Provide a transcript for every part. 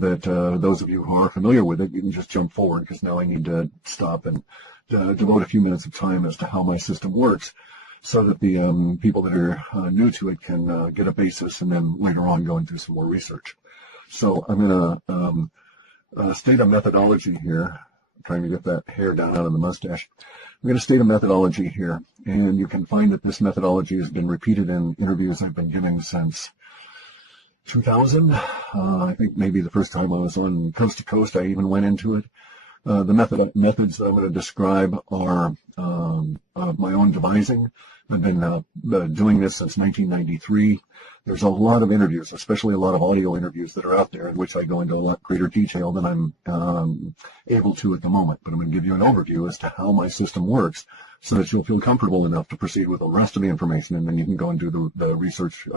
that those of you who are familiar with it, you can just jump forward, because now I need to stop and devote a few minutes of time as to how my system works, so that the people that are new to it can get a basis, and then later on go and do some more research. So I'm going to state a methodology here. I'm trying to get that hair down out of the mustache. I'm going to state a methodology here, and you can find that this methodology has been repeated in interviews I've been giving since 2000. I think maybe the first time I was on Coast to Coast, I even went into it. The methods that I'm going to describe are my own devising. I've been doing this since 1993. There's a lot of interviews, especially a lot of audio interviews that are out there, in which I go into a lot greater detail than I'm able to at the moment. But I'm going to give you an overview as to how my system works, so that you'll feel comfortable enough to proceed with the rest of the information, and then you can go and do the research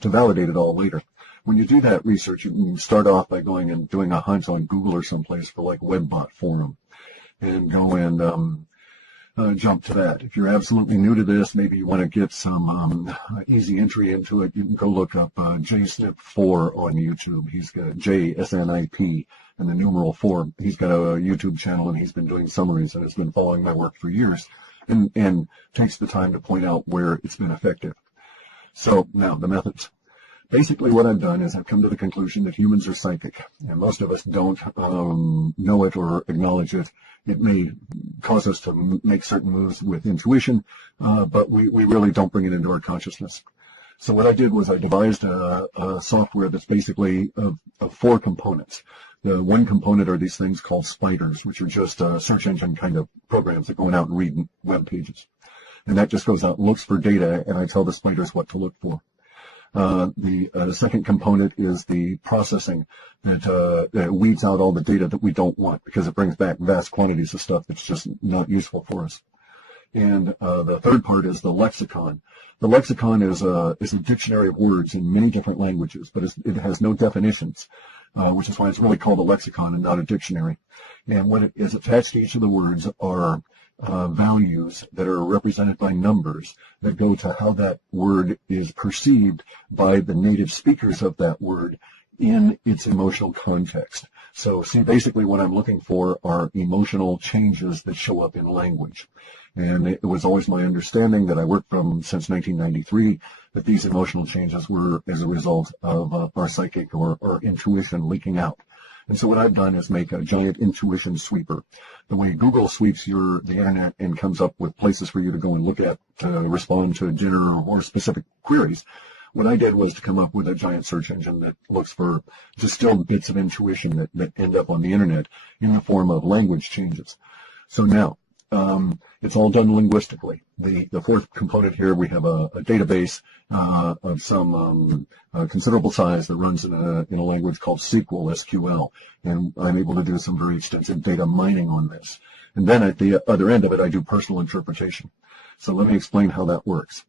to validate it all later. When you do that research, you can start off by going and doing a hunt on Google or someplace for like Webbot forum, and go and jump to that. If you're absolutely new to this, maybe you want to get some easy entry into it, you can go look up JSNIP4 on YouTube. He's got JSNIP and the numeral 4. He's got a YouTube channel, and he's been doing summaries and has been following my work for years, and takes the time to point out where it's been effective. So now the methods. Basically, what I've done is I've come to the conclusion that humans are psychic, and most of us don't know it or acknowledge it. It may cause us to make certain moves with intuition, but we really don't bring it into our consciousness. So what I did was I devised a software that's basically of 4 components. The one component are these things called spiders, which are just search engine kind of programs that go out and read web pages. And that just goes out and looks for data, and I tell the spiders what to look for. The second component is the processing that weeds out all the data that we don't want, because it brings back vast quantities of stuff that's just not useful for us. And the third part is the lexicon. The lexicon is a dictionary of words in many different languages, but it has no definitions, which is why it's really called a lexicon and not a dictionary. And what it is attached to each of the words are values that are represented by numbers that go to how that word is perceived by the native speakers of that word in its emotional context. So see, basically what I'm looking for are emotional changes that show up in language. And it was always my understanding that I worked from since 1993 that these emotional changes were as a result of our psychic or intuition leaking out. And so what I've done is make a giant intuition sweeper. The way Google sweeps the internet and comes up with places for you to go and look at to respond to general or specific queries, what I did was to come up with a giant search engine that looks for distilled bits of intuition that end up on the internet in the form of language changes. So now, it's all done linguistically. The fourth component here, we have a database of some considerable size that runs in a language called SQL, and I'm able to do some very extensive data mining on this. And then at the other end of it, I do personal interpretation. So let me explain how that works.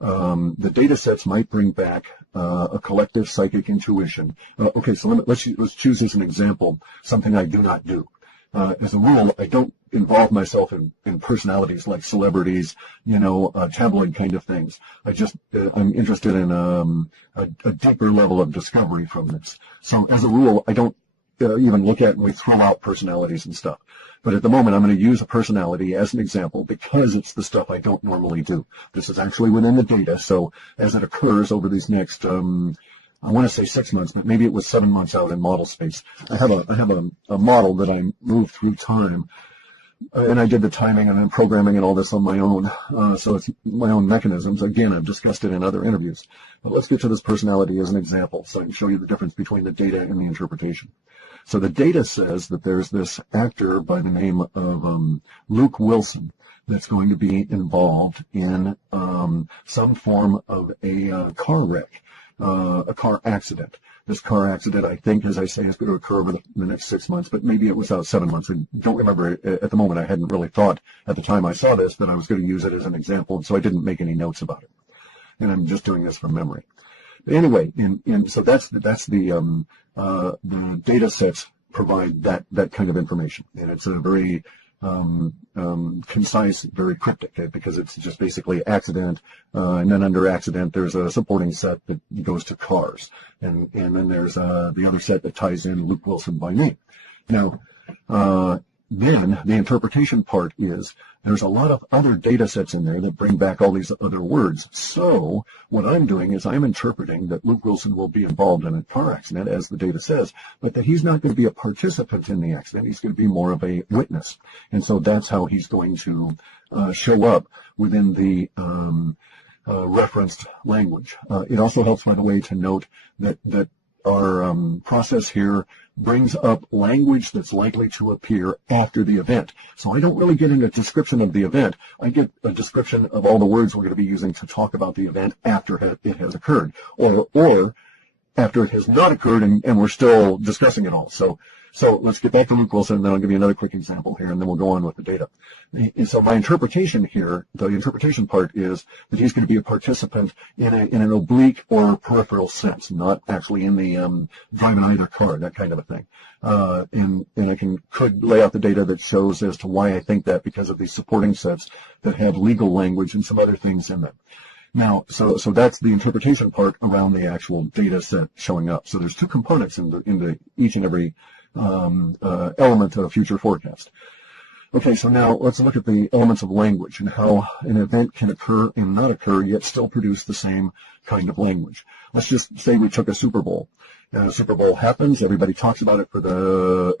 The data sets might bring back a collective psychic intuition. Okay, so let's choose as an example something I do not do. As a rule, I don't involve myself in personalities like celebrities, tabloid kind of things. I'm interested in a deeper level of discovery from this. So as a rule, I don't even look at and we throw out personalities and stuff. But at the moment, I'm going to use a personality as an example because it's the stuff I don't normally do. This is actually within the data. So as it occurs over these next, I want to say 6 months, but maybe it was 7 months out in model space. I have a model that I move through time, and I did the timing and then programming and all this on my own. So it's my own mechanisms. Again, I've discussed it in other interviews. But let's get to this personality as an example so I can show you the difference between the data and the interpretation. So the data says that there's this actor by the name of Luke Wilson that's going to be involved in some form of a car wreck, a car accident. This car accident, I think, as I say, is going to occur over the next 6 months, but maybe it was out 7 months. I don't remember at the moment. I hadn't really thought at the time I saw this that I was going to use it as an example, and so I didn't make any notes about it. And I'm just doing this from memory. But anyway, so that's the data sets provide that kind of information, and it's a very concise, very cryptic, because it's just basically accident, and then under accident there's a supporting set that goes to cars, and then there's the other set that ties in Luke Wilson by name. Now, then the interpretation part is there's a lot of other data sets in there that bring back all these other words. So what I'm doing is I'm interpreting that Luke Wilson will be involved in a car accident, as the data says, but that he's not going to be a participant in the accident. He's going to be more of a witness. And so that's how he's going to show up within the referenced language. It also helps, by the way, to note that our process here brings up language that's likely to appear after the event. So I don't really get into a description of the event. I get a description of all the words we're going to be using to talk about the event after it has occurred, or after it has not occurred and we're still discussing it all. So let's get back to Luke Wilson, and then I'll give you another quick example here, and then we'll go on with the data. And so my interpretation here, the interpretation part, is that he's going to be a participant in an oblique or peripheral sense, not actually in the driving either car, that kind of a thing. And I could lay out the data that shows as to why I think that, because of these supporting sets that have legal language and some other things in them. Now, so that's the interpretation part around the actual data set showing up. So there's two components in each and every element of future forecast. Okay, so now let's look at the elements of language and how an event can occur and not occur, yet still produce the same kind of language. Let's just say we took a Super Bowl. Super Bowl happens, everybody talks about it the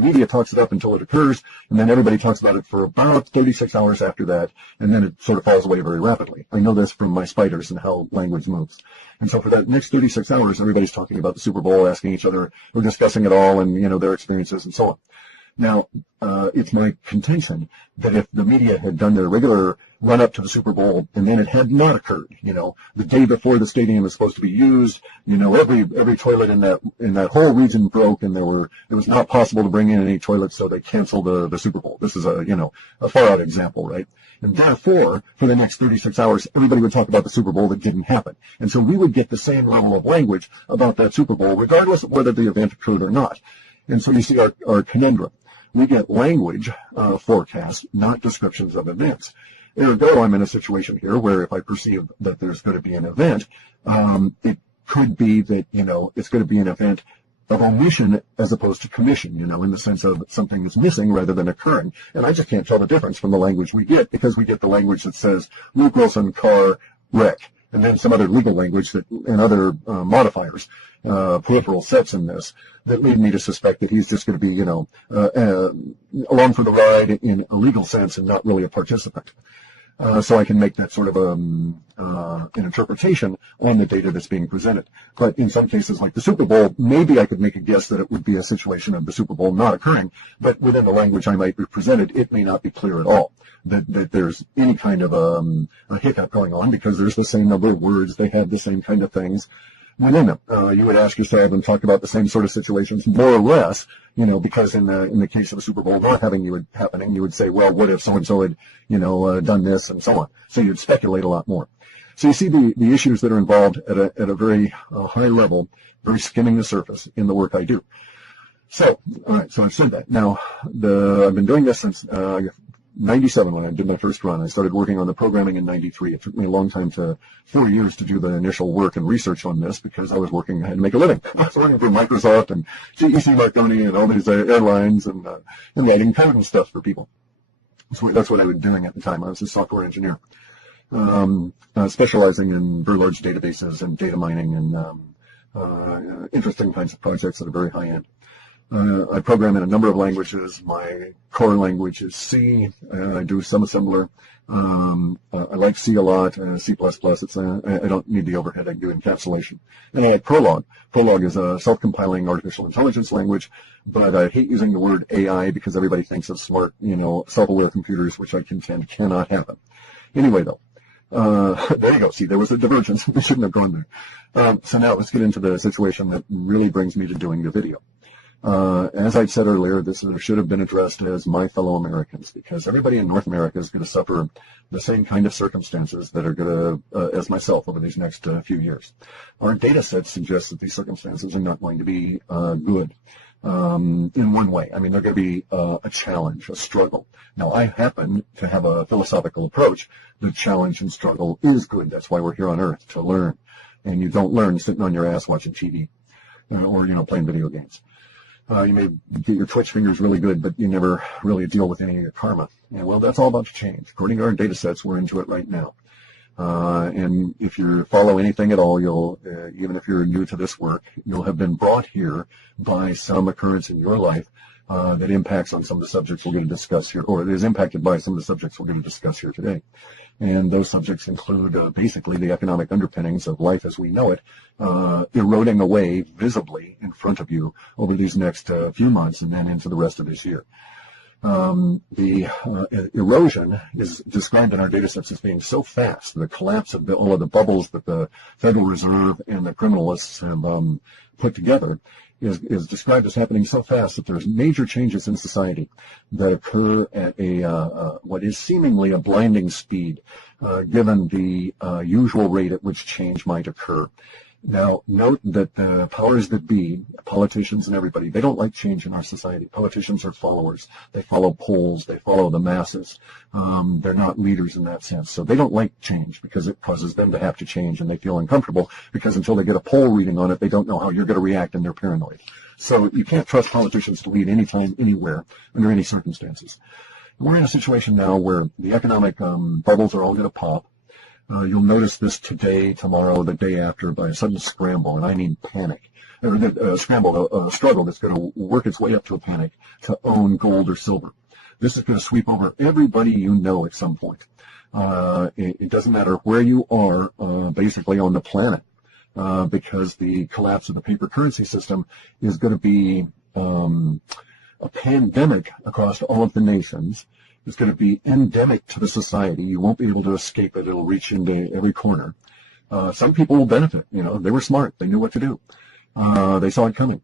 media talks it up until it occurs, and then everybody talks about it for about 36 hours after that, and then it sort of falls away very rapidly. I know this from my spiders and how language moves. And so for that next 36 hours, everybody's talking about the Super Bowl, asking each other, we're discussing it all, and, their experiences and so on. Now, it's my contention that if the media had done their regular run up to the Super Bowl and then it had not occurred, the day before the stadium was supposed to be used, every toilet in that whole region broke, and it was not possible to bring in any toilets, so they canceled the Super Bowl. This is a far out example, right? And therefore, for the next 36 hours, everybody would talk about the Super Bowl that didn't happen. And so we would get the same level of language about that Super Bowl, regardless of whether the event occurred or not. And so you see our conundrum. We get language forecasts, not descriptions of events. Ergo, I'm in a situation here where if I perceive that there's going to be an event, it could be that, it's going to be an event of omission as opposed to commission, in the sense of something is missing rather than occurring. And I just can't tell the difference from the language we get, because we get the language that says Luke Wilson car wreck, and then some other legal language and other modifiers, peripheral sets in this, that lead me to suspect that he's just going to be, along for the ride in a legal sense and not really a participant. So I can make that sort of an interpretation on the data that's being presented. But in some cases, like the Super Bowl, maybe I could make a guess that it would be a situation of the Super Bowl not occurring, but within the language I might be presented, it may not be clear at all that there's any kind of a hiccup going on, because there's the same number of words, they have the same kind of things within them. You would ask yourself and talk about the same sort of situations, more or less, because in the case of a Super Bowl not happening, you would say, well, what if so-and-so had, done this and so on. So you'd speculate a lot more. So you see the issues that are involved at a very high level, very skimming the surface in the work I do. So, all right, so I've said that. Now, I've been doing this since 97 when I did my first run. I started working on the programming in 93. It took me a long time 4 years to do the initial work and research on this, because I had to make a living. I was working for Microsoft and GEC Marconi and all these airlines and writing code and stuff for people. So that's what I was doing at the time. I was a software engineer, specializing in very large databases and data mining and interesting kinds of projects that are very high end. I program in a number of languages. My core language is C. I do some assembler. I like C a lot. C++. I don't need the overhead. I do encapsulation. And I like Prolog. Prolog is a self-compiling artificial intelligence language, but I hate using the word AI because everybody thinks of smart, self-aware computers, which I contend cannot happen. Anyway, though. There you go. See, there was a divergence. We shouldn't have gone there. So now let's get into the situation that really brings me to doing the video. As I said earlier, this should have been addressed as my fellow Americans, because everybody in North America is going to suffer the same kind of circumstances that are going to, as myself, over these next few years. Our data set suggests that these circumstances are not going to be good. in one way. I mean, they're going to be a challenge, a struggle. Now, I happen to have a philosophical approach. The challenge and struggle is good. That's why we're here on Earth, to learn. And you don't learn sitting on your ass watching TV or, playing video games. You may get your twitch fingers really good, but you never really deal with any of your karma. And, well, that's all about to change. According to our data sets, we're into it right now. And if you follow anything at all, you'll, even if you're new to this work, you'll have been brought here by some occurrence in your life that impacts on some of the subjects we're going to discuss here, or is impacted by some of the subjects we're going to discuss here today. And those subjects include basically the economic underpinnings of life as we know it, eroding away visibly in front of you over these next few months and then into the rest of this year. The erosion is described in our data sets as being so fast. The collapse of all of the bubbles that the Federal Reserve and the criminalists have put together is described as happening so fast that there's major changes in society that occur at what is seemingly a blinding speed, given the usual rate at which change might occur. Now, note that the powers that be, politicians and everybody, they don't like change in our society. Politicians are followers. They follow polls. They follow the masses. They're not leaders in that sense. So they don't like change because it causes them to have to change, and they feel uncomfortable because until they get a poll reading on it, they don't know how you're going to react, and they're paranoid. So you can't trust politicians to lead anytime, anywhere, under any circumstances. We're in a situation now where the economic bubbles are all going to pop. You'll notice this today, tomorrow, the day after, by a sudden scramble, and I mean panic. Or a struggle that's going to work its way up to a panic to own gold or silver. This is going to sweep over everybody you know at some point. It doesn't matter where you are, basically on the planet, because the collapse of the paper currency system is going to be a pandemic across all of the nations. It's going to be endemic to the society. You won't be able to escape it. It'll reach into every corner. Some people will benefit. They were smart. They knew what to do. They saw it coming.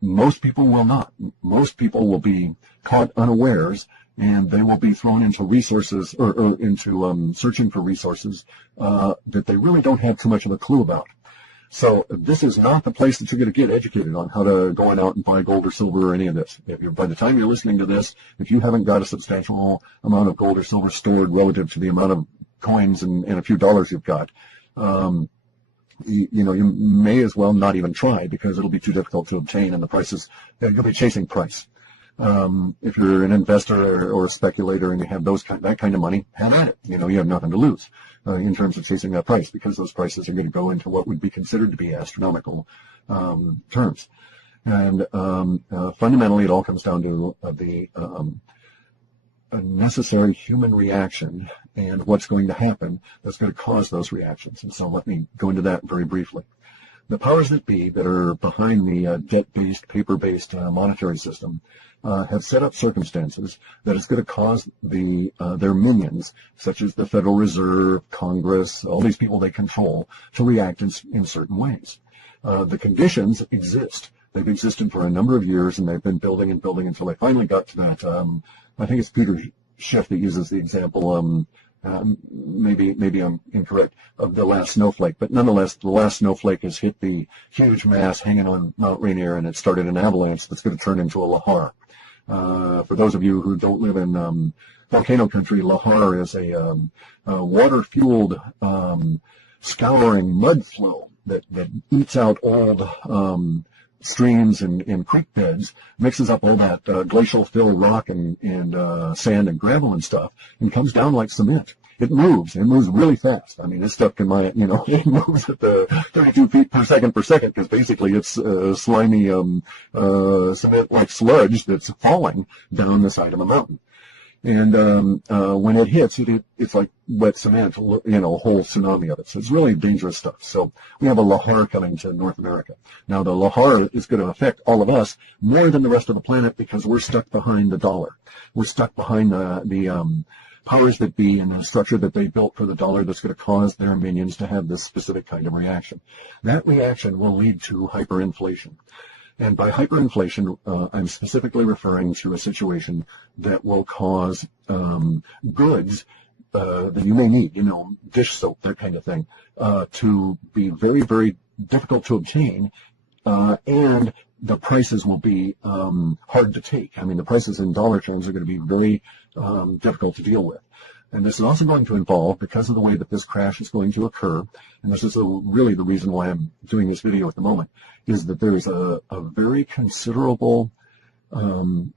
Most people will not. Most people will be caught unawares, and they will be thrown into resources or into searching for resources that they really don't have too much of a clue about. So this is not the place that you're going to get educated on how to go on out and buy gold or silver or any of this. By the time you're listening to this, if you haven't got a substantial amount of gold or silver stored relative to the amount of coins and a few dollars you've got, you may as well not even try because it'll be too difficult to obtain, and the prices, you'll be chasing price. If you're an investor or a speculator and you have that kind of money, have at it. You have nothing to lose in terms of chasing that price, because those prices are going to go into what would be considered to be astronomical terms. And fundamentally, it all comes down to a necessary human reaction and what's going to happen that's going to cause those reactions. And so let me go into that very briefly. The powers that be that are behind the debt-based, paper-based monetary system have set up circumstances that is going to cause their minions, such as the Federal Reserve, Congress, all these people they control, to react in certain ways. The conditions exist. They've existed for a number of years, and they've been building and building until they finally got to that. I think it's Peter Schiff that uses the example. Maybe I'm incorrect, of the last snowflake, but nonetheless, the last snowflake has hit the huge mass hanging on Mount Rainier, and it started an avalanche that's going to turn into a lahar. For those of you who don't live in volcano country, lahar is a water-fueled scouring mud flow that eats out old streams and creek beds, mixes up all that glacial fill rock and sand and gravel and stuff, and comes down like cement. It moves really fast. I mean, this stuff can, it moves at 32 feet per second because basically it's slimy cement-like sludge that's falling down the side of a mountain. And when it hits, it's like wet cement, a whole tsunami of it. So it's really dangerous stuff. So we have a lahar coming to North America. Now, the lahar is going to affect all of us more than the rest of the planet because we're stuck behind the dollar. We're stuck behind the powers that be and the structure that they built for the dollar that's going to cause their minions to have this specific kind of reaction. That reaction will lead to hyperinflation. And by hyperinflation, I'm specifically referring to a situation that will cause goods that you may need, dish soap, that kind of thing, to be very, very difficult to obtain, and the prices will be hard to take. I mean, the prices in dollar terms are going to be very difficult to deal with. And this is also going to involve, because of the way that this crash is going to occur, and this is really the reason why I'm doing this video at the moment, is that there is a very considerable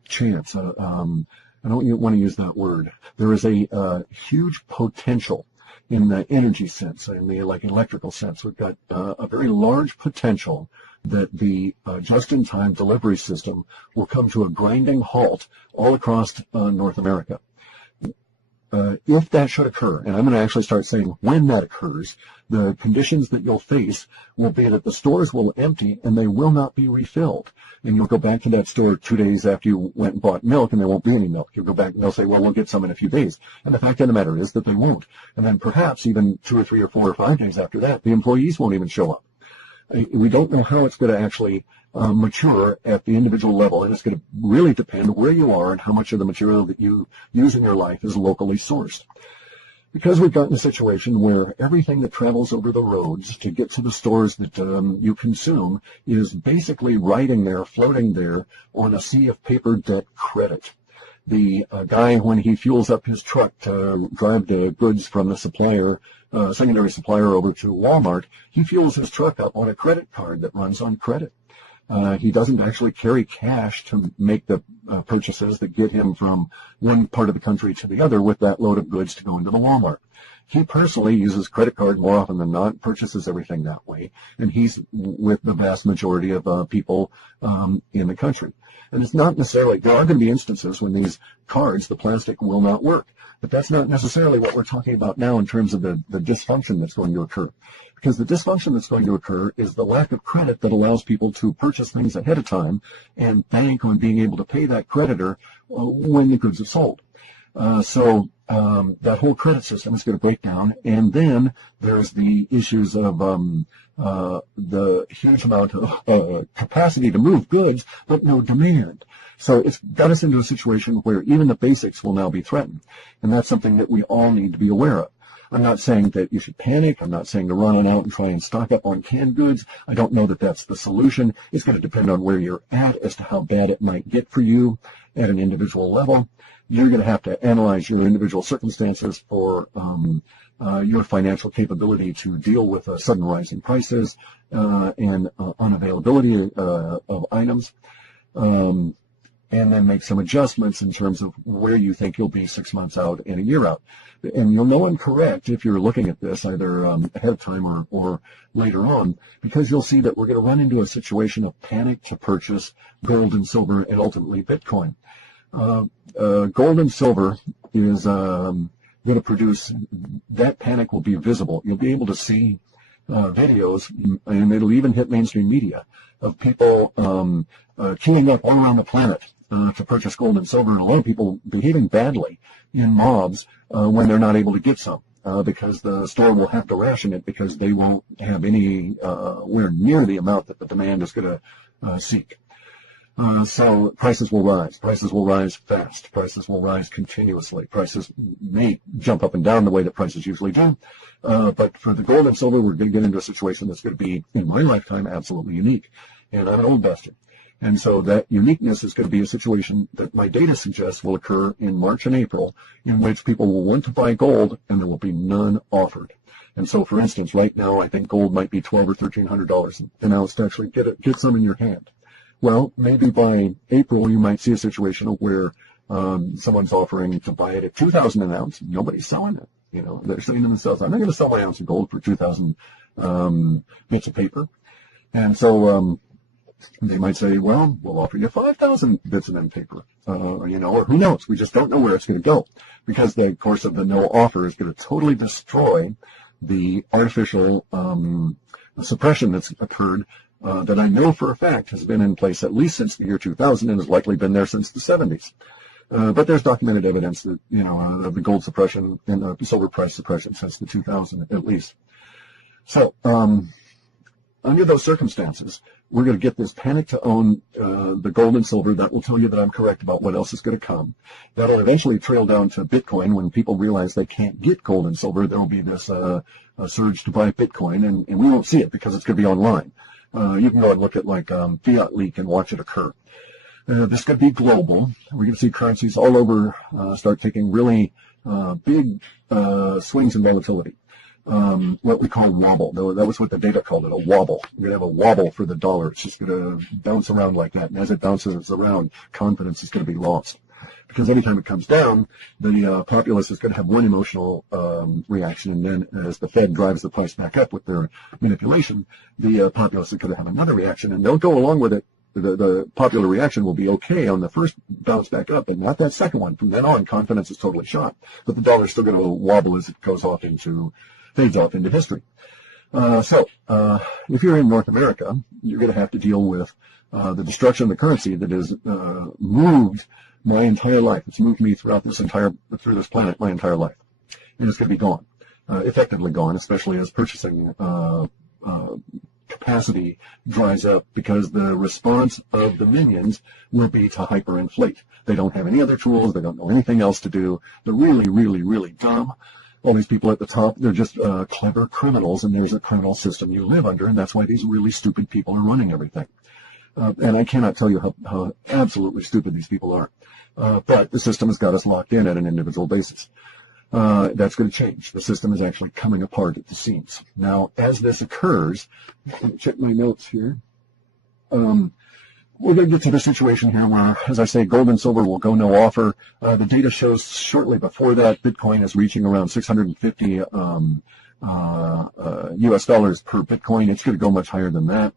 chance, I don't want to use that word, there is a huge potential in the energy sense, in the electrical sense. We've got a very large potential that the just-in-time delivery system will come to a grinding halt all across North America. If that should occur, and I'm going to actually start saying when that occurs, the conditions that you'll face will be that the stores will empty and they will not be refilled. And you'll go back to that store 2 days after you went and bought milk and there won't be any milk. You'll go back and they'll say, well, we'll get some in a few days. And the fact of the matter is that they won't. And then perhaps even 2 or 3 or 4 or 5 days after that, the employees won't even show up. We don't know how it's going to actually mature at the individual level, and it's going to really depend where you are and how much of the material that you use in your life is locally sourced. Because we've gotten a situation where everything that travels over the roads to get to the stores that you consume is basically riding there, floating there on a sea of paper debt credit. The guy, when he fuels up his truck to drive the goods from the supplier, secondary supplier over to Walmart, he fuels his truck up on a credit card that runs on credit. He doesn't actually carry cash to make the purchases that get him from one part of the country to the other with that load of goods to go into the Walmart. He personally uses credit card more often than not, purchases everything that way, and he's with the vast majority of people in the country. And it's not necessarily, there are going to be instances when these cards, the plastic, will not work. But that's not necessarily what we're talking about now in terms of the dysfunction that's going to occur. Because the dysfunction that's going to occur is the lack of credit that allows people to purchase things ahead of time and bank on being able to pay that creditor when the goods are sold. So that whole credit system is going to break down. And then there's the issues of the huge amount of capacity to move goods, but no demand. So it's got us into a situation where even the basics will now be threatened. And that's something that we all need to be aware of. I'm not saying that you should panic. I'm not saying to run on out and try and stock up on canned goods. I don't know that that's the solution. It's going to depend on where you're at as to how bad it might get for you at an individual level. You're going to have to analyze your individual circumstances for your financial capability to deal with sudden rise in prices and unavailability of items. And then make some adjustments in terms of where you think you'll be 6 months out and a year out. And you'll know I'm correct if you're looking at this either ahead of time or later on, because you'll see that we're going to run into a situation of panic to purchase gold and silver and ultimately Bitcoin. Gold and silver is going to produce, that panic will be visible. You'll be able to see videos, and it'll even hit mainstream media, of people queuing up all around the planet to purchase gold and silver, and a lot of people behaving badly in mobs when they're not able to get some because the store will have to ration it because they won't have anywhere near the amount that the demand is going to seek. So prices will rise. Prices will rise fast. Prices will rise continuously. Prices may jump up and down the way that prices usually do. But for the gold and silver, we're going to get into a situation that's going to be, in my lifetime, absolutely unique. And I'm an old bastard. And so that uniqueness is going to be a situation that my data suggests will occur in March and April, in which people will want to buy gold and there will be none offered. And so, for instance, right now, I think gold might be $1,200 or $1,300 an ounce to actually get some in your hand. Well, maybe by April, you might see a situation where someone's offering to buy it at $2,000 an ounce. Nobody's selling it. You know, they're saying to themselves, I'm not going to sell my ounce of gold for 2,000 bits of paper. And so they might say, well, we'll offer you 5,000 bits of them paper, or who knows? We just don't know where it's going to go, because the course of the no offer is going to totally destroy the artificial suppression that's occurred that I know for a fact has been in place at least since the year 2000 and has likely been there since the 70s. But there's documented evidence that, of the gold suppression and the silver price suppression since the 2000 at least. So, under those circumstances, we're going to get this panic to own the gold and silver. That will tell you that I'm correct about what else is going to come. That'll eventually trail down to Bitcoin. When people realize they can't get gold and silver, there will be this surge to buy Bitcoin, and we won't see it because it's going to be online. You can go and look at like fiat leak and watch it occur. This could be global. We're going to see currencies all over start taking really big swings in volatility. What we call wobble. That was what the data called it, a wobble. We're going to have a wobble for the dollar. It's just going to bounce around like that. And as it bounces around, confidence is going to be lost. Because anytime it comes down, the populace is going to have one emotional reaction, and then as the Fed drives the price back up with their manipulation, the populace is going to have another reaction, and they'll go along with it. The popular reaction will be okay on the first bounce back up, but not that second one. From then on, confidence is totally shot. But the dollar's still going to wobble as it fades off into history. So if you're in North America, you're going to have to deal with the destruction of the currency that has moved my entire life. It's moved me through this planet my entire life. And it's going to be gone, effectively gone, especially as purchasing capacity dries up, because the response of the minions will be to hyperinflate. They don't have any other tools. They don't know anything else to do. They're really, really, really dumb. All these people at the top, they're just clever criminals, and there's a criminal system you live under, and that's why these really stupid people are running everything. And I cannot tell you how absolutely stupid these people are. But the system has got us locked in at an individual basis. That's going to change. The system is actually coming apart at the seams. Now, as this occurs, let me check my notes here. We're going to get to the situation here where, as I say, gold and silver will go no offer. The data shows shortly before that, Bitcoin is reaching around 650 US dollars per Bitcoin. It's going to go much higher than that.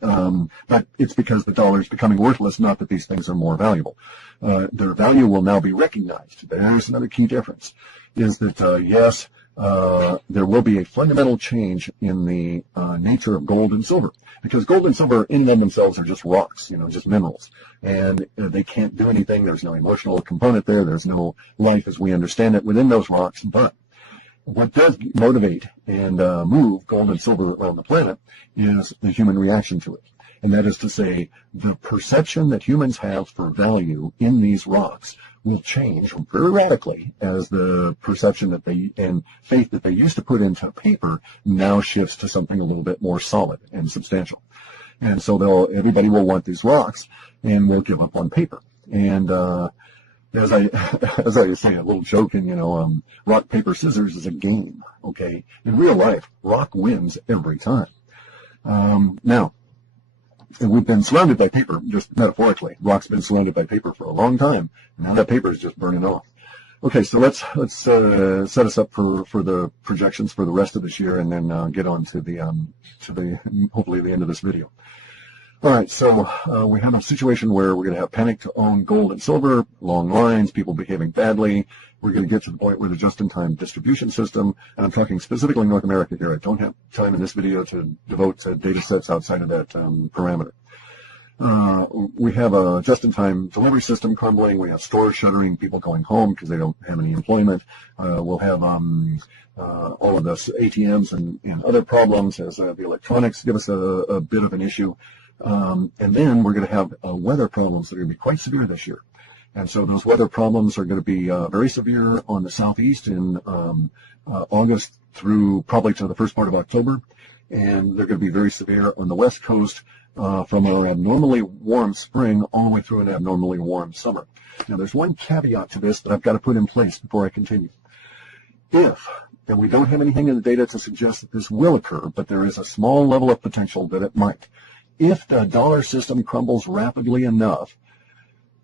But it's because the dollar is becoming worthless, not that these things are more valuable. Their value will now be recognized. There's another key difference, is that, yes, there will be a fundamental change in the nature of gold and silver, because gold and silver in and of themselves are just rocks, just minerals, and they can't do anything. There's no emotional component there. There's no life as we understand it within those rocks. But what does motivate and move gold and silver around the planet is the human reaction to it. And that is to say, the perception that humans have for value in these rocks will change very radically as the perception that and faith that they used to put into paper now shifts to something a little bit more solid and substantial. And so everybody will want these rocks and will give up on paper. And as I say, a little joking, rock, paper, scissors is a game, okay? In real life, rock wins every time. Now, we've been surrounded by paper, just metaphorically. Rock's been surrounded by paper for a long time. Now that paper is just burning off. Okay, so let's set us up for the projections for the rest of this year, and then get on to the hopefully the end of this video. All right, so we have a situation where we're going to have panic to own gold and silver, long lines, people behaving badly. We're going to get to the point where the just-in-time distribution system, and I'm talking specifically North America here. I don't have time in this video to devote to data sets outside of that parameter. We have a just-in-time delivery system crumbling. We have stores shuttering, people going home because they don't have any employment. We'll have all of this ATMs and other problems as the electronics give us a bit of an issue. And then we're going to have weather problems that are going to be quite severe this year. And so those weather problems are going to be very severe on the southeast in August through probably to the first part of October. And they're going to be very severe on the west coast from our abnormally warm spring all the way through an abnormally warm summer. Now, there's one caveat to this that I've got to put in place before I continue. And we don't have anything in the data to suggest that this will occur, but there is a small level of potential that it might. If the dollar system crumbles rapidly enough,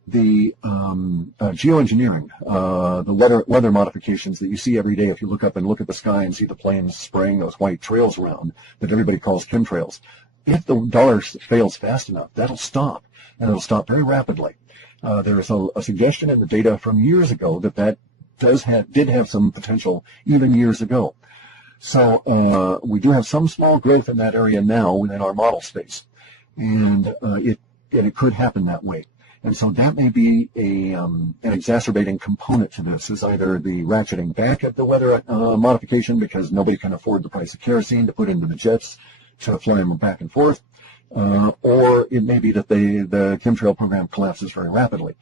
the geoengineering, the weather modifications that you see every day if you look up and look at the sky and see the planes spraying those white trails around that everybody calls chemtrails, if the dollar fails fast enough, that'll stop, and it'll stop very rapidly. There is a suggestion in the data from years ago that did have some potential even years ago. So we do have some small growth in that area now within our model space, and it could happen that way. And so that may be an exacerbating component to this, is either the ratcheting back of the weather modification because nobody can afford the price of kerosene to put into the jets to fly them back and forth, or it may be that the chemtrail program collapses very rapidly.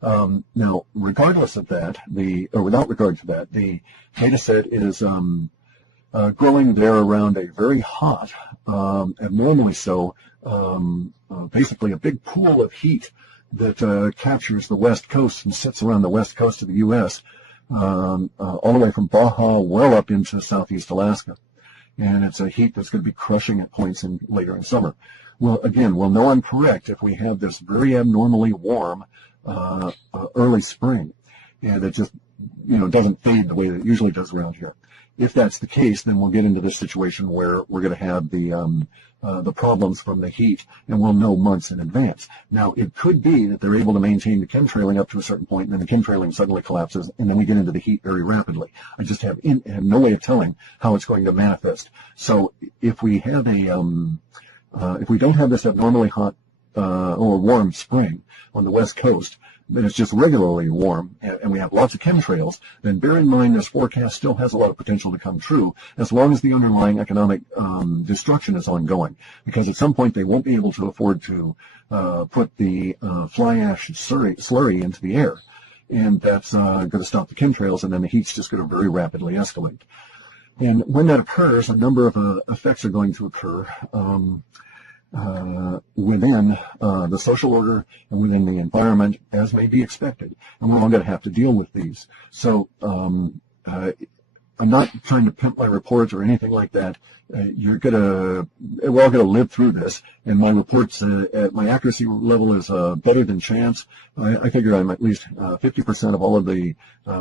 Now, regardless of that, or without regard to that, the data set is growing there around a very hot, abnormally so, basically a big pool of heat that captures the west coast and sits around the west coast of the U.S., all the way from Baja well up into southeast Alaska. And it's a heat that's going to be crushing at points later in summer. Well, again, we'll know I'm correct if we have this very abnormally warm early spring, and it just doesn't fade the way that it usually does around here. If that's the case, then we'll get into this situation where we're going to have the problems from the heat, and we'll know months in advance. Now, it could be that they're able to maintain the chemtrailing up to a certain point, and then the chemtrailing suddenly collapses, and then we get into the heat very rapidly. I just have no way of telling how it's going to manifest. So if we have if we don't have this abnormally hot or warm spring on the west coast, then it's just regularly warm, and we have lots of chemtrails, then bear in mind this forecast still has a lot of potential to come true as long as the underlying economic destruction is ongoing. Because at some point they won't be able to afford to put the fly ash slurry into the air, and that's going to stop the chemtrails, and then the heat's just going to very rapidly escalate. And when that occurs, a number of effects are going to occur within the social order and within the environment, as may be expected. And we're all going to have to deal with these. So I'm not trying to pimp my report or anything like that. We're all going to live through this. And my reports, my accuracy level is better than chance. I figure I'm at least 50% of all of the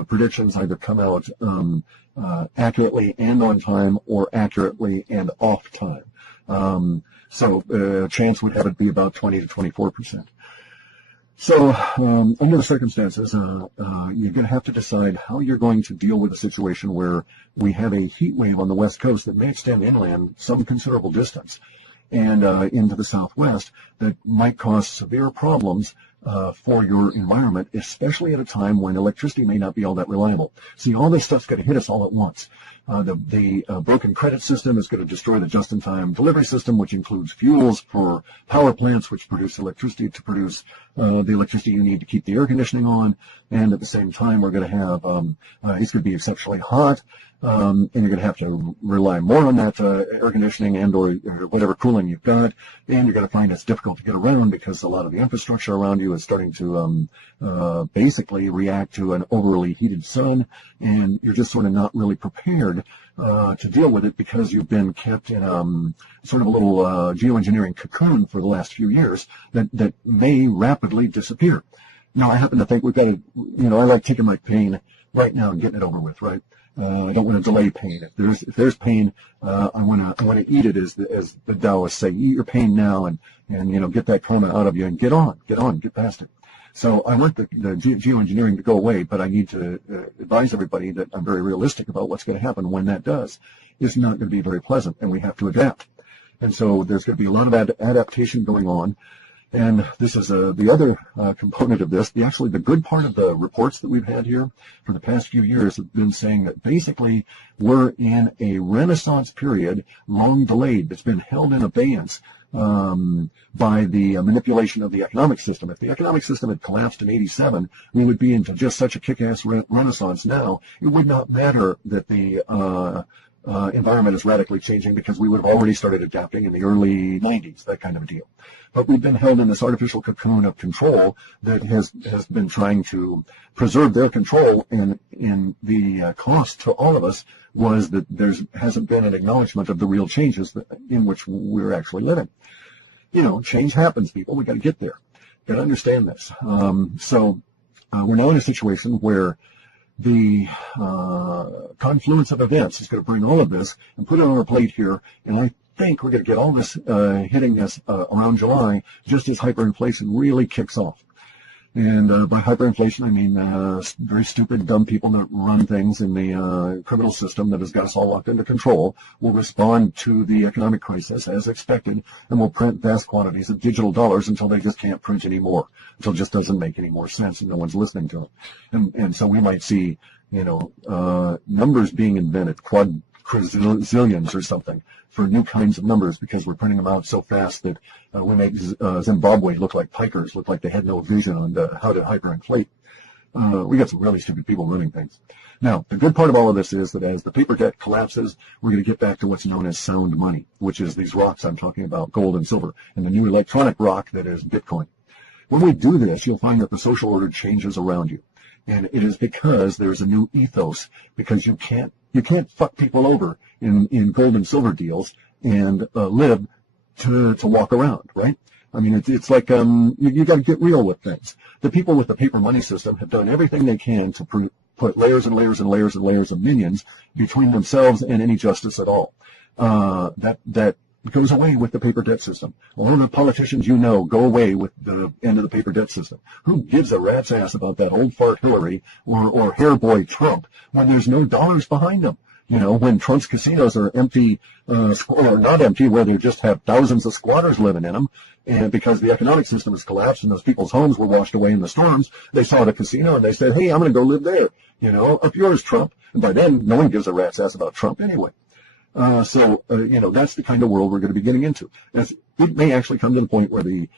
predictions either come out accurately and on time, or accurately and off time. So chance would have it be about 20 to 24%. So under the circumstances, you're going to have to decide how you're going to deal with a situation where we have a heat wave on the west coast that may extend inland some considerable distance and into the southwest that might cause severe problems for your environment, especially at a time when electricity may not be all that reliable. See, all this stuff's going to hit us all at once. The broken credit system is going to destroy the just-in-time delivery system, which includes fuels for power plants, which produce electricity to produce the electricity you need to keep the air conditioning on. And at the same time, we're going to have it's going to be exceptionally hot, and you're going to have to rely more on that air conditioning and or whatever cooling you've got. And you're going to find it's difficult to get around because a lot of the infrastructure around you is starting to basically react to an overly heated sun, and you're just sort of not really prepared to deal with it because you've been kept in sort of a little geoengineering cocoon for the last few years that may rapidly disappear. Now, I happen to think we've got to, I like taking my pain right now and getting it over with, right? I don't want to delay pain. If there's pain, I want to eat it, as the Taoists say. Eat your pain now, and get that karma out of you, and get past it. So I want the geoengineering to go away, but I need to advise everybody that I'm very realistic about what's going to happen when that does. It's not going to be very pleasant, and we have to adapt. And so there's going to be a lot of adaptation going on. And this is the other component of this. The good part of the reports that we've had here for the past few years have been saying that basically we're in a renaissance period, long delayed, that's been held in abeyance by the manipulation of the economic system. If the economic system had collapsed in '87, we would be into just such a kick-ass renaissance now. It would not matter that the environment is radically changing, because we would have already started adapting in the early 90s, that kind of a deal. But we've been held in this artificial cocoon of control that has been trying to preserve their control, and in the cost to all of us was that hasn't been an acknowledgement of the real changes in which we're actually living. Change happens, people. We've got to get there. Got to understand this. So we're now in a situation where the confluence of events is going to bring all of this and put it on our plate here, and I think we're going to get all this hitting us around July, just as hyperinflation really kicks off. And by hyperinflation, I mean very stupid, dumb people that run things in the criminal system that has got us all locked into control will respond to the economic crisis as expected, and will print vast quantities of digital dollars until they just can't print anymore, until it just doesn't make any more sense and no one's listening to them. And so we might see, numbers being invented, quadrillions or something, for new kinds of numbers, because we're printing them out so fast that we make Zimbabwe look like pikers, look like they had no vision on how to hyperinflate. We got some really stupid people running things. Now, the good part of all of this is that as the paper debt collapses, we're going to get back to what's known as sound money, which is these rocks I'm talking about, gold and silver, and the new electronic rock that is Bitcoin. When we do this, you'll find that the social order changes around you. And it is because there's a new ethos, because you can't fuck people over in gold and silver deals and live to walk around, right? I mean, it's like you got to get real with things. The people with the paper money system have done everything they can to put layers and layers and layers and layers of minions between themselves and any justice at all. That goes away with the paper debt system. All of the politicians you know go away with the end of the paper debt system. Who gives a rat's ass about that old fart Hillary or hair boy Trump when there's no dollars behind them? You know, when Trump's casinos are empty, or not empty, where they just have thousands of squatters living in them, and because the economic system has collapsed and those people's homes were washed away in the storms, they saw the casino and they said, hey, I'm going to go live there. You know, up yours, Trump. And by then, no one gives a rat's ass about Trump anyway. You know, that's the kind of world we're going to be getting into. It may actually come to the point where the,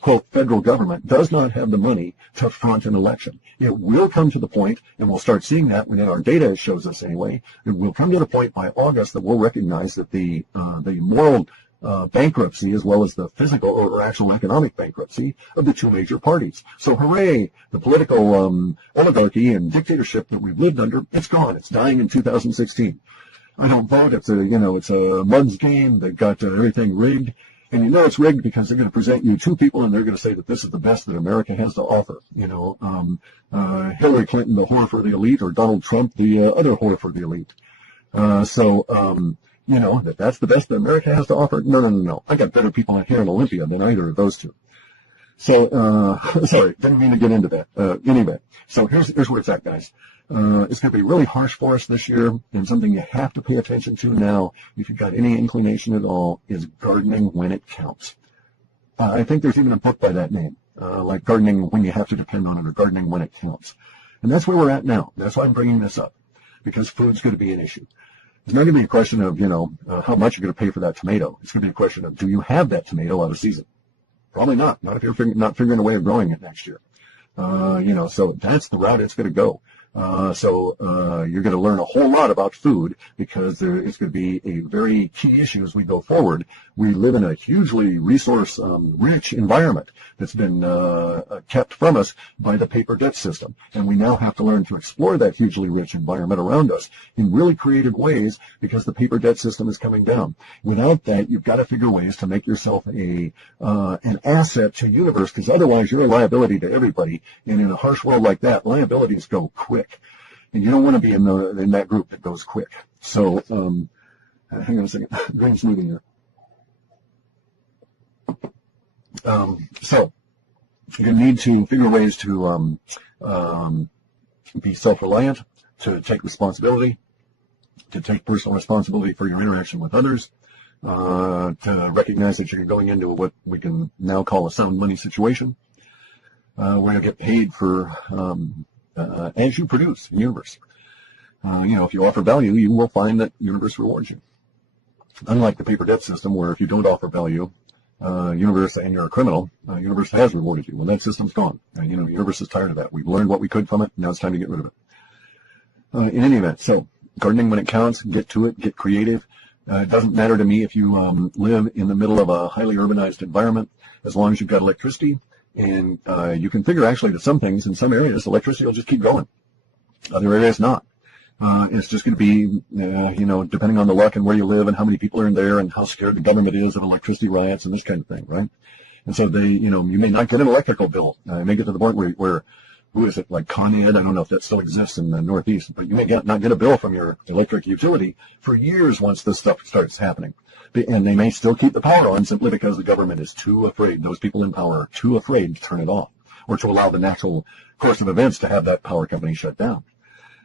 quote, federal government does not have the money to front an election. It will come to the point, and we'll start seeing that within our data shows us anyway, it will come to the point by August that we'll recognize that the moral bankruptcy as well as the physical or actual economic bankruptcy of the two major parties. So hooray, the political oligarchy and dictatorship that we've lived under, it's gone. It's dying in 2016. I don't vote. It's a mud's game. They've got everything rigged. And you know it's rigged because they're going to present you two people and they're going to say that this is the best that America has to offer. You know, Hillary Clinton, the whore for the elite, or Donald Trump, the other whore for the elite. You know, that's the best that America has to offer. No. I got better people here in Olympia than either of those two. So, sorry, didn't mean to get into that. Anyway, so here's where it's at, guys. It's going to be really harsh for us this year, and something you have to pay attention to now, if you've got any inclination at all, is gardening when it counts. I think there's even a book by that name, like Gardening When You Have to Depend on It, or Gardening When It Counts. And that's where we're at now. That's why I'm bringing this up, because food's going to be an issue. It's not going to be a question of, you know, how much you're going to pay for that tomato. It's going to be a question of, do you have that tomato out of season? Probably not. Not if you're not figuring a way of growing it next year. You know, so that's the route it's going to go. You're going to learn a whole lot about food because it's going to be a very key issue as we go forward. We live in a hugely resource-rich environment that's been kept from us by the paper debt system. And we now have to learn to explore that hugely rich environment around us in really creative ways because the paper debt system is coming down. Without that, you've got to figure ways to make yourself an asset to the universe, because otherwise you're a liability to everybody. And in a harsh world like that, liabilities go quick. And you don't want to be in that group that goes quick. So, hang on a second. Green's moving here. So you need to figure ways to be self-reliant, to take responsibility, to take personal responsibility for your interaction with others, to recognize that you're going into what we can now call a sound money situation, where you get paid for as you produce in the universe. You know, if you offer value, you will find that universe rewards you. Unlike the paper debt system, where if you don't offer value, universe and you're a criminal, universe has rewarded you. Well, that system's gone. You know, universe is tired of that. We've learned what we could from it. Now it's time to get rid of it. In any event, so gardening when it counts, get to it, get creative. It doesn't matter to me if you live in the middle of a highly urbanized environment, as long as you've got electricity. And you can figure actually that some things in some areas, electricity will just keep going. Other areas not. It's just going to be, you know, depending on the luck and where you live and how many people are in there and how scared the government is of electricity riots and this kind of thing, right? And so you may not get an electrical bill. You may get to the point where who is it, like Con Ed? I don't know if that still exists in the Northeast, but you may not get a bill from your electric utility for years once this stuff starts happening. And they may still keep the power on simply because the government is too afraid, those people in power are too afraid to turn it off or to allow the natural course of events to have that power company shut down.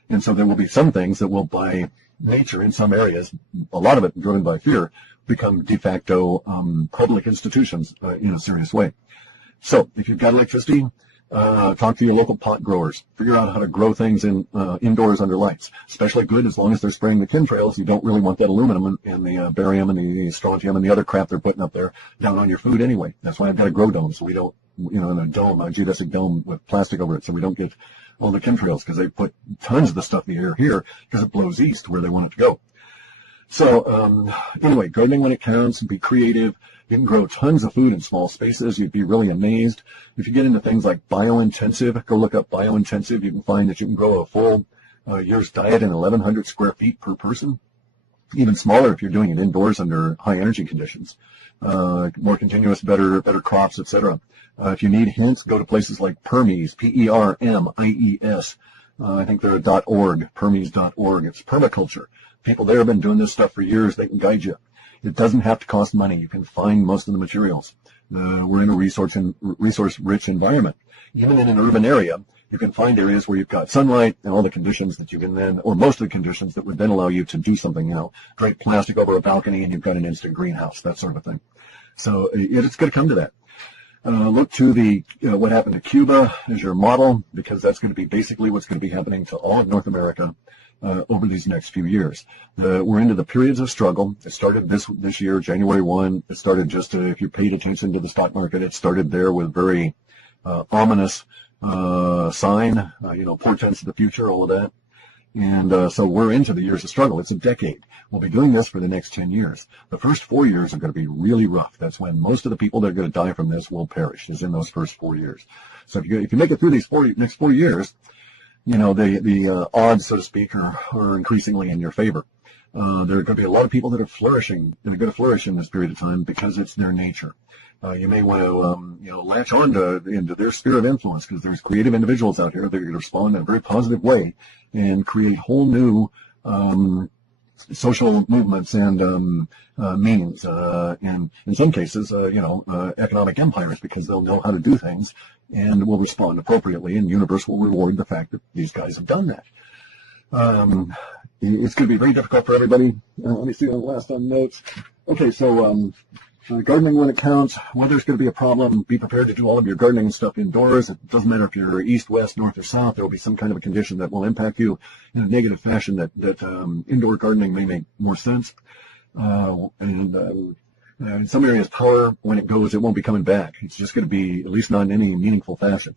And so there will be some things that will, by nature in some areas, a lot of it driven by fear, become de facto public institutions in a serious way. So if you've got electricity, talk to your local pot growers. Figure out how to grow things indoors under lights. Especially good as long as they're spraying the chemtrails. You don't really want that aluminum and the barium and the strontium and the other crap they're putting up there down on your food anyway. That's why I've got a grow dome, so we don't in a dome, a geodesic dome with plastic over it, so we don't get all the chemtrails, because they put tons of the stuff in the air here because it blows east where they want it to go. So anyway, gardening when it counts, be creative. You can grow tons of food in small spaces. You'd be really amazed. If you get into things like biointensive, go look up biointensive. You can find that you can grow a full year's diet in 1,100 square feet per person. Even smaller if you're doing it indoors under high energy conditions. More continuous, better crops, etc. If you need hints, go to places like Permies, P-E-R-M-I-E-S. I think they're .org, Permies.org. It's permaculture. People there have been doing this stuff for years. They can guide you. It doesn't have to cost money. You can find most of the materials. We're in a resource-rich environment. Even in an urban area, you can find areas where you've got sunlight and all the conditions that you can then, or most of the conditions that would then allow you to do something, drape plastic over a balcony and you've got an instant greenhouse, that sort of thing. So it's going to come to that. Look to what happened to Cuba as your model, because that's going to be basically what's going to be happening to all of North America over these next few years. We're into the periods of struggle. It started this year, January 1. It started just if you paid attention to the stock market, it started there with very ominous sign, portents of the future, all of that. And so we're into the years of struggle. It's a decade. We'll be doing this for the next 10 years. The first 4 years are going to be really rough. That's when most of the people that are going to die from this will perish, is in those first 4 years. So if you make it through these next 4 years, the odds, so to speak, are increasingly in your favor. There are going to be a lot of people that are flourishing, that are going to flourish in this period of time because it's their nature. You may want to, latch on into their sphere of influence, because there's creative individuals out here that are going to respond in a very positive way and create whole new social movements and meanings, and in some cases, economic empires, because they'll know how to do things and will respond appropriately, and the universe will reward the fact that these guys have done that. It's going to be very difficult for everybody. Let me see the last on notes. Okay, so gardening when it counts. Weather's going to be a problem. Be prepared to do all of your gardening stuff indoors. It doesn't matter if you're east, west, north, or south. There will be some kind of a condition that will impact you in a negative fashion that indoor gardening may make more sense. In some areas, power, when it goes, it won't be coming back. It's just going to be, at least not in any meaningful fashion.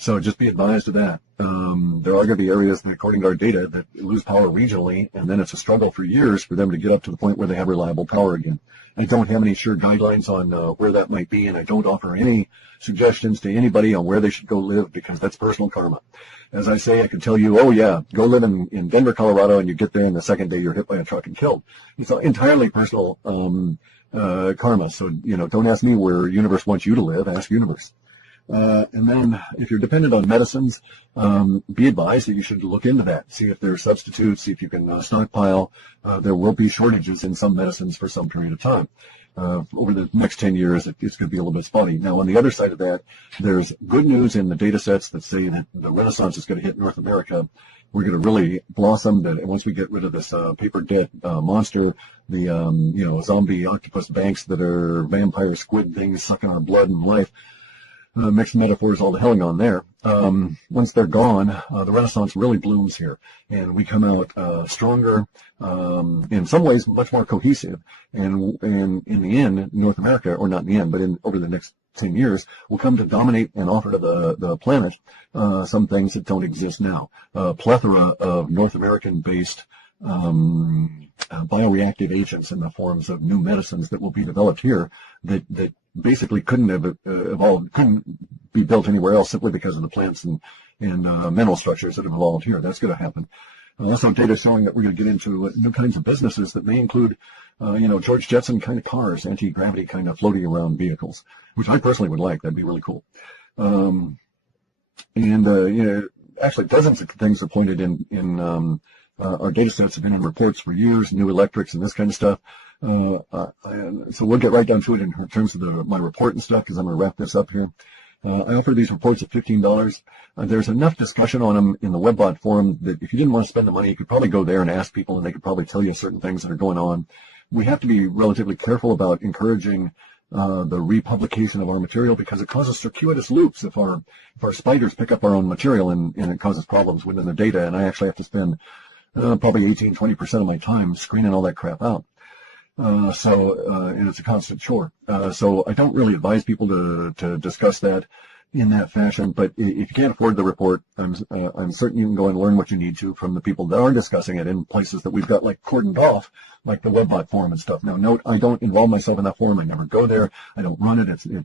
So just be advised of that. There are going to be areas, according to our data, that lose power regionally, and then it's a struggle for years for them to get up to the point where they have reliable power again. I don't have any sure guidelines on where that might be, and I don't offer any suggestions to anybody on where they should go live, because that's personal karma. As I say, I can tell you, oh yeah, go live in Denver, Colorado, and you get there, and the second day you're hit by a truck and killed. It's entirely personal karma. So, don't ask me where universe wants you to live. Ask universe. And then if you're dependent on medicines, be advised that you should look into that. See if there are substitutes, see if you can stockpile. There will be shortages in some medicines for some period of time. Over the next 10 years, it's going to be a little bit spotty. Now, on the other side of that, there's good news in the data sets that say that the Renaissance is going to hit North America. We're going to really blossom. That once we get rid of this paper debt monster, the zombie octopus banks that are vampire squid things sucking our blood and life. Mixed metaphors all the helling on there. Once they're gone, the Renaissance really blooms here, and we come out stronger, in some ways much more cohesive, and in the end, North America, or not in the end, but over the next 10 years, will come to dominate and offer to the planet some things that don't exist now. A plethora of North American-based bioreactive agents in the forms of new medicines that will be developed here that basically couldn't have evolved, couldn't be built anywhere else simply because of the plants and mineral structures that have evolved here. That's going to happen. Also, data showing that we're going to get into new kinds of businesses that may include, George Jetson kind of cars, anti-gravity kind of floating around vehicles, which I personally would like. That'd be really cool. Actually, dozens of things are pointed in our data sets have been in reports for years, new electrics and this kind of stuff. So we'll get right down to it in terms of my report and stuff, because I'm going to wrap this up here. I offer these reports at $15. There's enough discussion on them in the Webbot forum that if you didn't want to spend the money, you could probably go there and ask people, and they could probably tell you certain things that are going on. We have to be relatively careful about encouraging the republication of our material, because it causes circuitous loops if our spiders pick up our own material, and it causes problems within the data, and I actually have to spend probably 18-20% of my time screening all that crap out. And it's a constant chore. So I don't really advise people to discuss that in that fashion. But if you can't afford the report, I'm certain you can go and learn what you need to from the people that are discussing it in places that we've got like cordoned off, like the Webbot forum and stuff. Now, note, I don't involve myself in that forum. I never go there. I don't run it.